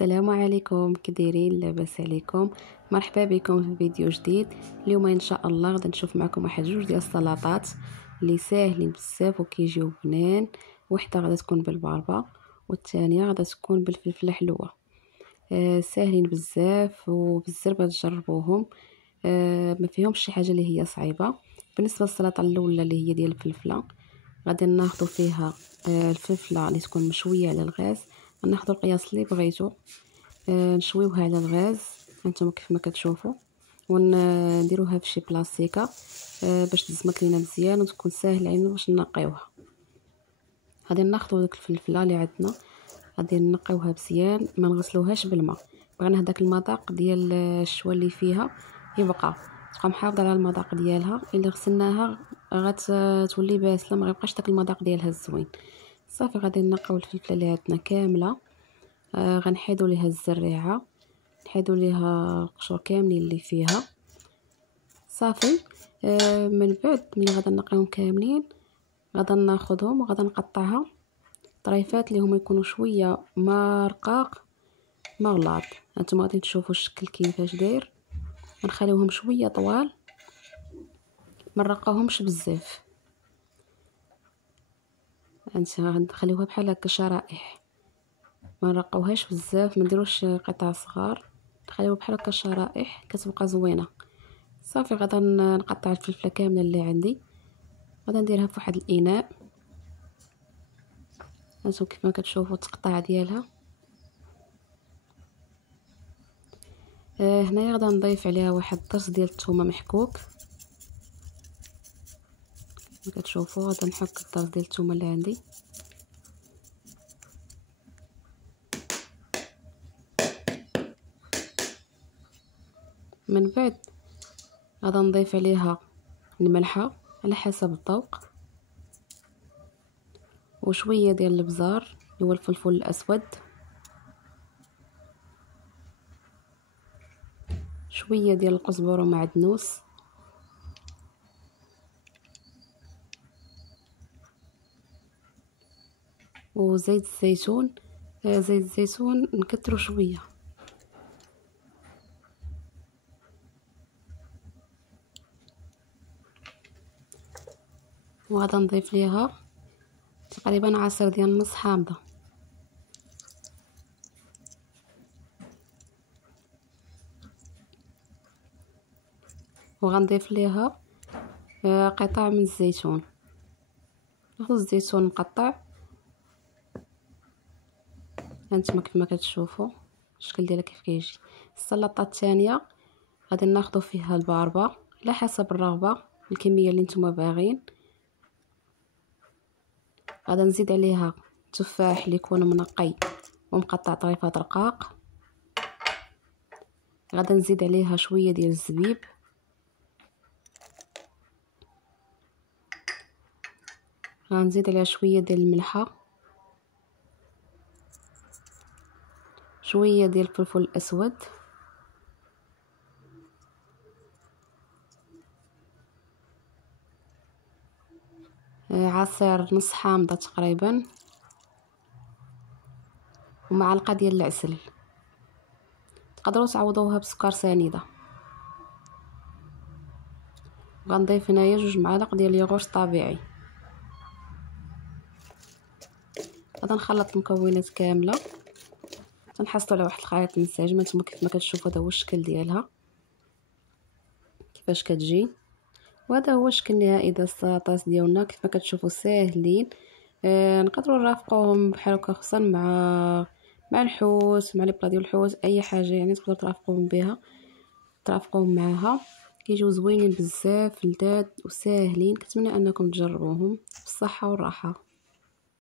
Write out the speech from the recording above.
السلام عليكم، كديرين؟ لاباس عليكم؟ مرحبا بكم في فيديو جديد. اليوم ان شاء الله غادي نشوف معكم واحد جوج ديال السلطات اللي ساهلين بزاف وكيجيو بنان. وحده غادا تكون بالباربه والثانيه غادا تكون بالفلفله الحلوه. ساهلين بزاف وبالزربه تجربوهم. ما فيهمش شي حاجه اللي هي صعيبه. بالنسبه للسلطه الاولى اللي هي ديال الفلفله، غادي ناخذ فيها الفلفله اللي تكون مشويه على الغاز. ناخذ القياس اللي بغيتو، نشويوها على الغاز هانتوما كيف ما كتشوفوا، ونديروها في شي بلاصيكه باش تزمط لينا مزيان وتكون ساهل علينا باش نقيوها. غادي ناخذ ديك الفلفله اللي عندنا، غادي نقيوها مزيان، ما نغسلوهاش بالماء. بغينا هذاك المذاق ديال الشوا اللي فيها يبقى محافظه على المذاق ديالها. الا غسلناها غتولي باسله، ما غيبقاش داك المذاق ديالها الزوين. صافي غادي نقيو الفلفله اللي عندنا كامله. غنحيدوا ليها الزريعه، نحيدوا ليها القشور كاملين اللي فيها. صافي من بعد ملي غادا نقيهم كاملين غادا ناخذهم وغادا نقطعها طريفات اللي هما يكونوا شويه ما رقاق ما غلاظ. هانتوما غادي تشوفوا الشكل كيفاش داير. غنخليوهم شويه طوال، ما نرقاوهمش بزاف. غنخليوها بحال هكا شرائح، ما نرقوهاش بزاف، ما نديروش قطع صغار، نخليوها بحال هكا شرائح كتبقى زوينه. صافي غادا نقطع الفلفله كامله اللي عندي، غادا نديرها في واحد الاناء. هانتوما كيف ما كتشوفوا التقطيع ديالها. هنايا غادا نضيف عليها واحد الطرز ديال الثومه محكوك. كما كتشوفوا غادا نحك الطرز ديال الثومه اللي عندي. من بعد غادا نضيف عليها الملحه على حسب الذوق، وشويه ديال الابزار اللي هو الفلفل الاسود، شويه ديال القزبر ومعدنوس، وزيت الزيتون. زيت الزيتون نكثروا شويه. وغادا نضيف ليها تقريبا عصير ديال نص حامضه. وغنضيف ليها قطع من الزيتون. ناخذ الزيتون مقطع، هانتوما كيف ما كتشوفوا الشكل ديالها كيف كيجي. السلطه الثانيه غادي ناخذ فيها الباربه على حسب الرغبه، الكميه اللي نتوما باغين. غادا نزيد عليها تفاح اللي يكون منقي ومقطع طريفات رقاق. غادا نزيد عليها شويه ديال الزبيب. غنزيد عليها شويه ديال الملحه، شويه ديال الفلفل الاسود، عصير نص حامضه تقريبا، ومعلقه ديال العسل. تقدروا تعوضوها بسكر سنيده. غنضيف هنايا 2 معالق ديال الياغورت طبيعي. غادا نخلط المكونات كامله، تنحصلوا على واحد الخليط منسجم. نتوما كيف ما كتشوفوا هذا هو الشكل ديالها كيفاش كتجي، وهذا هو الشكل النهائي ديال السلطات ديالنا. كيف ما كتشوفوا ساهلين. نقدروا نرافقوهم بحال هكا خصوصا مع الحوت، مع لي بلا ديال الحوت، اي حاجه يعني تقدروا ترافقوهم بها، ترافقوهم معاها. كيجيو زوينين بزاف، لذاذ وساهلين. كنتمنى انكم تجربوهم بالصحه والراحه.